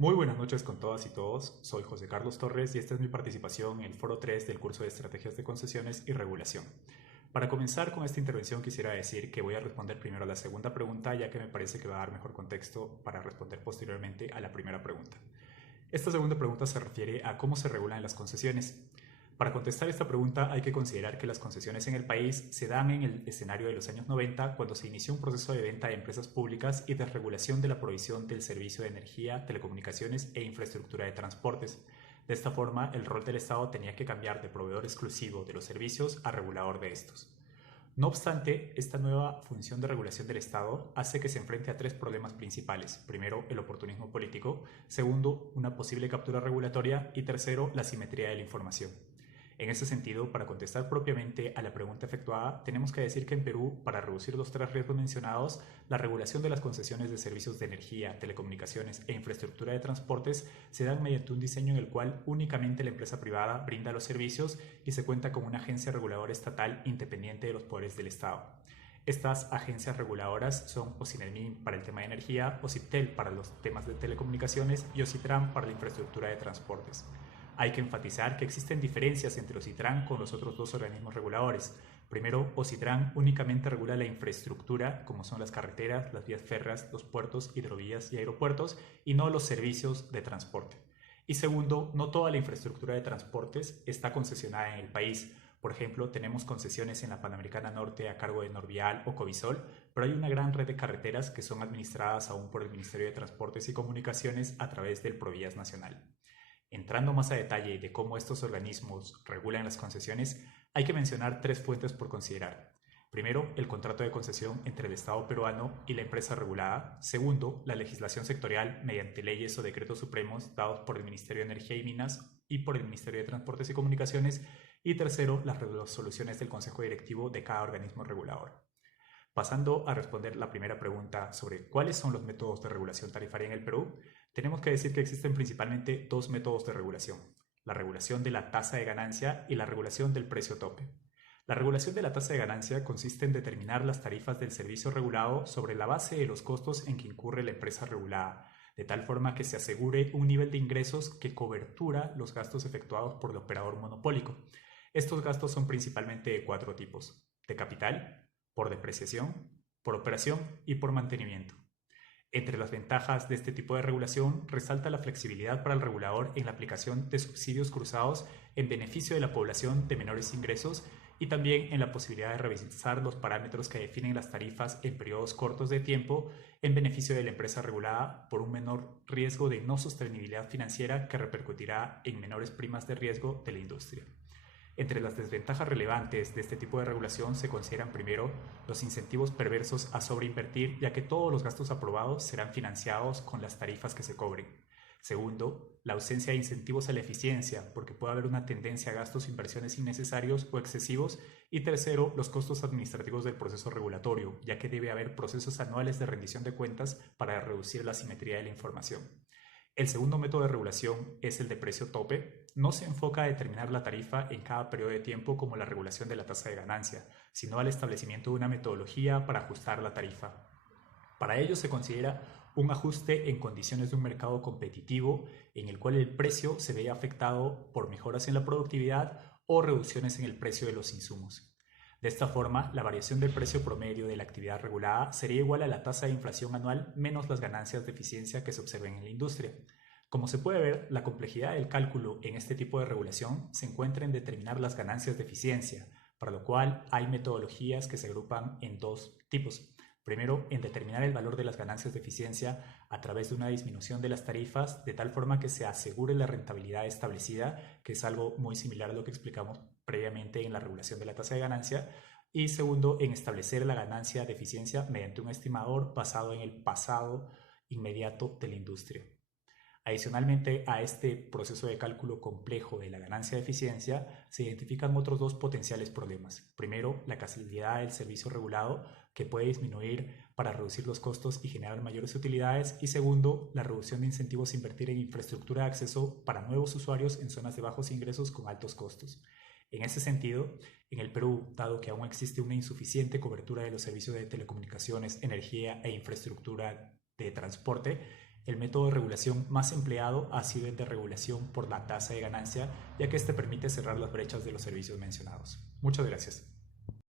Muy buenas noches con todas y todos. Soy José Carlos Torres y esta es mi participación en el Foro 3 del curso de Estrategias de Concesiones y Regulación. Para comenzar con esta intervención quisiera decir que voy a responder primero a la segunda pregunta, ya que me parece que va a dar mejor contexto para responder posteriormente a la primera pregunta. Esta segunda pregunta se refiere a cómo se regulan las concesiones. Para contestar esta pregunta hay que considerar que las concesiones en el país se dan en el escenario de los años 90, cuando se inició un proceso de venta de empresas públicas y desregulación de la provisión del servicio de energía, telecomunicaciones e infraestructura de transportes. De esta forma, el rol del Estado tenía que cambiar de proveedor exclusivo de los servicios a regulador de estos. No obstante, esta nueva función de regulación del Estado hace que se enfrente a tres problemas principales. Primero, el oportunismo político. Segundo, una posible captura regulatoria. Y tercero, la simetría de la información. En ese sentido, para contestar propiamente a la pregunta efectuada, tenemos que decir que en Perú, para reducir los tres riesgos mencionados, la regulación de las concesiones de servicios de energía, telecomunicaciones e infraestructura de transportes se dan mediante un diseño en el cual únicamente la empresa privada brinda los servicios y se cuenta con una agencia reguladora estatal independiente de los poderes del Estado. Estas agencias reguladoras son OCINEMIN para el tema de energía, OCIPTEL para los temas de telecomunicaciones y OCITRAN para la infraestructura de transportes. Hay que enfatizar que existen diferencias entre OCITRAN con los otros dos organismos reguladores. Primero, OCITRAN únicamente regula la infraestructura, como son las carreteras, las vías férreas, los puertos, hidrovías y aeropuertos, y no los servicios de transporte. Y segundo, no toda la infraestructura de transportes está concesionada en el país. Por ejemplo, tenemos concesiones en la Panamericana Norte a cargo de Norvial o Covisol, pero hay una gran red de carreteras que son administradas aún por el Ministerio de Transportes y Comunicaciones a través del Provías Nacional. Entrando más a detalle de cómo estos organismos regulan las concesiones, hay que mencionar tres fuentes por considerar. Primero, el contrato de concesión entre el Estado peruano y la empresa regulada. Segundo, la legislación sectorial mediante leyes o decretos supremos dados por el Ministerio de Energía y Minas y por el Ministerio de Transportes y Comunicaciones. Y tercero, las resoluciones del Consejo Directivo de cada organismo regulador. Pasando a responder la primera pregunta sobre cuáles son los métodos de regulación tarifaria en el Perú, tenemos que decir que existen principalmente dos métodos de regulación: la regulación de la tasa de ganancia y la regulación del precio tope. La regulación de la tasa de ganancia consiste en determinar las tarifas del servicio regulado sobre la base de los costos en que incurre la empresa regulada, de tal forma que se asegure un nivel de ingresos que cobertura los gastos efectuados por el operador monopólico. Estos gastos son principalmente de cuatro tipos: de capital, por depreciación, por operación y por mantenimiento. Entre las ventajas de este tipo de regulación resalta la flexibilidad para el regulador en la aplicación de subsidios cruzados en beneficio de la población de menores ingresos y también en la posibilidad de revisar los parámetros que definen las tarifas en periodos cortos de tiempo en beneficio de la empresa regulada por un menor riesgo de no sostenibilidad financiera que repercutirá en menores primas de riesgo de la industria. Entre las desventajas relevantes de este tipo de regulación se consideran primero los incentivos perversos a sobreinvertir, ya que todos los gastos aprobados serán financiados con las tarifas que se cobren. Segundo, la ausencia de incentivos a la eficiencia, porque puede haber una tendencia a gastos e inversiones innecesarios o excesivos. Y tercero, los costos administrativos del proceso regulatorio, ya que debe haber procesos anuales de rendición de cuentas para reducir la simetría de la información. El segundo método de regulación es el de precio tope. No se enfoca a determinar la tarifa en cada periodo de tiempo como la regulación de la tasa de ganancia, sino al establecimiento de una metodología para ajustar la tarifa. Para ello se considera un ajuste en condiciones de un mercado competitivo en el cual el precio se ve afectado por mejoras en la productividad o reducciones en el precio de los insumos. De esta forma, la variación del precio promedio de la actividad regulada sería igual a la tasa de inflación anual menos las ganancias de eficiencia que se observen en la industria. Como se puede ver, la complejidad del cálculo en este tipo de regulación se encuentra en determinar las ganancias de eficiencia, para lo cual hay metodologías que se agrupan en dos tipos. Primero, en determinar el valor de las ganancias de eficiencia a través de una disminución de las tarifas, de tal forma que se asegure la rentabilidad establecida, que es algo muy similar a lo que explicamos previamente en la regulación de la tasa de ganancia. Y segundo, en establecer la ganancia de eficiencia mediante un estimador basado en el pasado inmediato de la industria. Adicionalmente a este proceso de cálculo complejo de la ganancia de eficiencia, se identifican otros dos potenciales problemas. Primero, la calidad del servicio regulado, que puede disminuir para reducir los costos y generar mayores utilidades. Y segundo, la reducción de incentivos a invertir en infraestructura de acceso para nuevos usuarios en zonas de bajos ingresos con altos costos. En ese sentido, en el Perú, dado que aún existe una insuficiente cobertura de los servicios de telecomunicaciones, energía e infraestructura de transporte, El método de regulación más empleado ha sido el de regulación por la tasa de ganancia, ya que este permite cerrar las brechas de los servicios mencionados. Muchas gracias.